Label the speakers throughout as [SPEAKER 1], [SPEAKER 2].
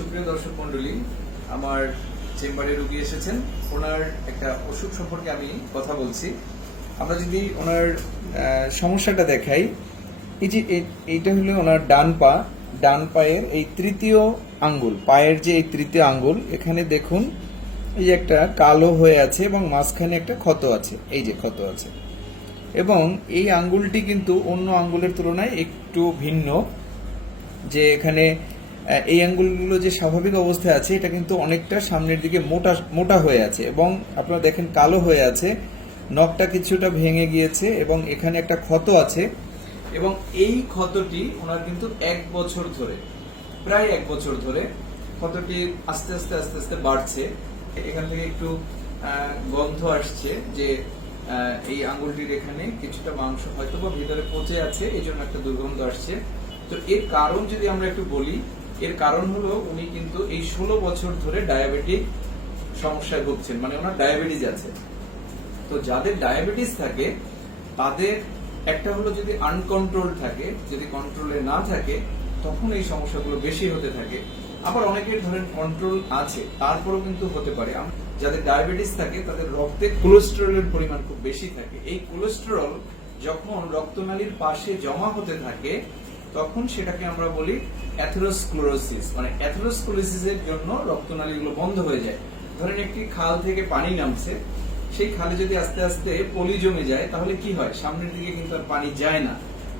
[SPEAKER 1] সুপ্রিয় দর্শক মন্ডলী আমার চেম্বারে রুগী এসেছেন। ওনার একটা অসুখ সম্পর্কে আমি কথা বলছি। আমরা যদি ওনার সমস্যাটা দেখাই, এই যে এইটা হলো ওনার ডান পা। ডান পায়ের এই তৃতীয় আঙ্গুল, পায়ের যে এই তৃতীয় আঙ্গুল, এখানে দেখুন, এই যে একটা কালো হয়ে আছে এবং মাঝখানে একটা ক্ষত আছে, এই যে ক্ষত আছে। এবং এই আঙ্গুলটি কিন্তু অন্য আঙ্গুলের তুলনায় একটু ভিন্ন, যে এখানে এই আঙ্গুলগুলো যে স্বাভাবিক অবস্থায় আছে, এটা কিন্তু অনেকটা সামনের দিকে মোটা মোটা হয়ে আছে এবং আপনারা দেখেন কালো হয়ে আছে, নখটা কিছুটা ভেঙে গিয়েছে এবং এখানে একটা ক্ষত আছে এবং এই ক্ষতটি ওনার কিন্তু এক বছর ধরে, প্রায় এক বছর ধরে ক্ষতটি আস্তে আস্তে আস্তে আস্তে বাড়ছে। এখান থেকে একটু গন্ধ আসছে যে এই আঙ্গুলটির এখানে কিছুটা মাংস হয়তো বা ভিতরে পচে আছে এই জন্য একটা দুর্গন্ধ আসছে। তো এর কারণ যদি আমরা একটু বলি এর কারণ হলো উনি কিন্তু এই ষোলো বছর ধরে ডায়াবেটিক সমস্যায় ভুগছেন মানে ওনার ডায়াবেটিস আছে। তো যাদের ডায়াবেটিস থাকে, তাদের একটা হলো যদি আনকন্ট্রোল থাকে, যদি কন্ট্রোলে না থাকে, তখন এই সমস্যাগুলো বেশি হতে থাকে। আবার অনেকের ধরেন কন্ট্রোল আছে, তারপরেও কিন্তু হতে পারে। যাদের ডায়াবেটিস থাকে, তাদের রক্তে কোলেস্টেরলের পরিমাণ খুব বেশি থাকে। এই কোলেস্টেরল যখন রক্তনালীর পাশে জমা হতে থাকে তখন সেটাকে আমরা বলি অ্যাথেরোস্ক্লোরোসিস মানে অ্যাথেরোস্ক্লোরোসিসের জন্য রক্তনালীগুলো বন্ধ হয়ে যায়। ধরেন একটি খাল থেকে পানি নামছে, সেই খালে যদি আস্তে আস্তে পলি জমে যায়, তাহলে কি হয়? সামনের দিকে কিন্তু আর পানি যায় না।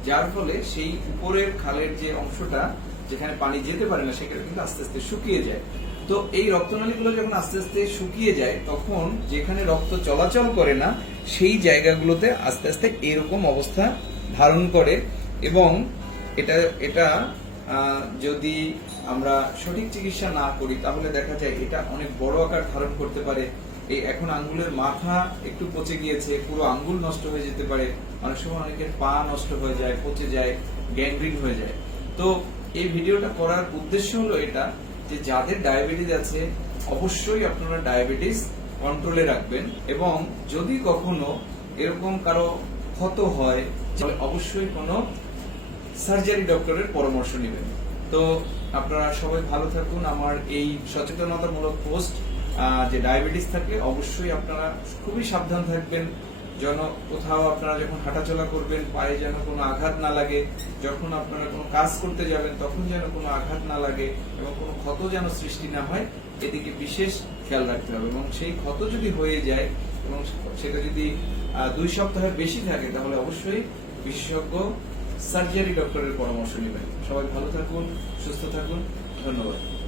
[SPEAKER 1] যার ফলে সেই উপরের খালের যে অংশটা, যেখানে পানি যেতে পারে না, সেখানে কিন্তু আস্তে আস্তে শুকিয়ে যায়। তো এই রক্তনালীগুলো যখন আস্তে আস্তে শুকিয়ে যায়, তখন যেখানে রক্ত চলাচল করে না, সেই জায়গাগুলোতে আস্তে আস্তে এরকম অবস্থা ধারণ করে এবং এটা এটা যদি আমরা সঠিক চিকিৎসা না করি, তাহলে দেখা যায় এটা অনেক বড় আকার ধারণ করতে পারে। এই এখন আঙ্গুলের মাথা একটু পচে গিয়েছে, পুরো আঙ্গুল নষ্ট হয়ে যেতে পারে। অনেক সময় অনেকের পা নষ্ট হয়ে যায়, পচে যায় গ্যাংগ্রিন হয়ে যায়। তো এই ভিডিওটা করার উদ্দেশ্য হলো এটা, যে যাদের ডায়াবেটিস আছে, অবশ্যই আপনারা ডায়াবেটিস কন্ট্রোলে রাখবেন এবং যদি কখনো এরকম কারও ক্ষত হয় অবশ্যই কোনো সার্জারি ডক্টরের পরামর্শ নেবেন। তো আপনারা সবাই ভালো থাকুন। আমার এই সচেতনতামূলক পোস্ট যে ডায়াবেটিস থাকলে অবশ্যই আপনারা খুবই সাবধান থাকবেন। যেন কোথাও আপনারা যখন হাঁটাচলা করবেন, পায়ে যেন কোনো আঘাত না লাগে, যখন আপনারা কোনো কাজ করতে যাবেন, তখন যেন কোনো আঘাত না লাগে এবং কোনো ক্ষত যেন সৃষ্টি না হয়, এদিকে বিশেষ খেয়াল রাখতে হবে এবং সেই ক্ষত যদি হয়ে যায় এবং সেটা যদি দুই সপ্তাহের বেশি থাকে, তাহলে অবশ্যই বিশেষজ্ঞ সার্জারি ডক্টরের পরামর্শ নেবেন। সবাই ভালো থাকুন সুস্থ থাকুন। ধন্যবাদ।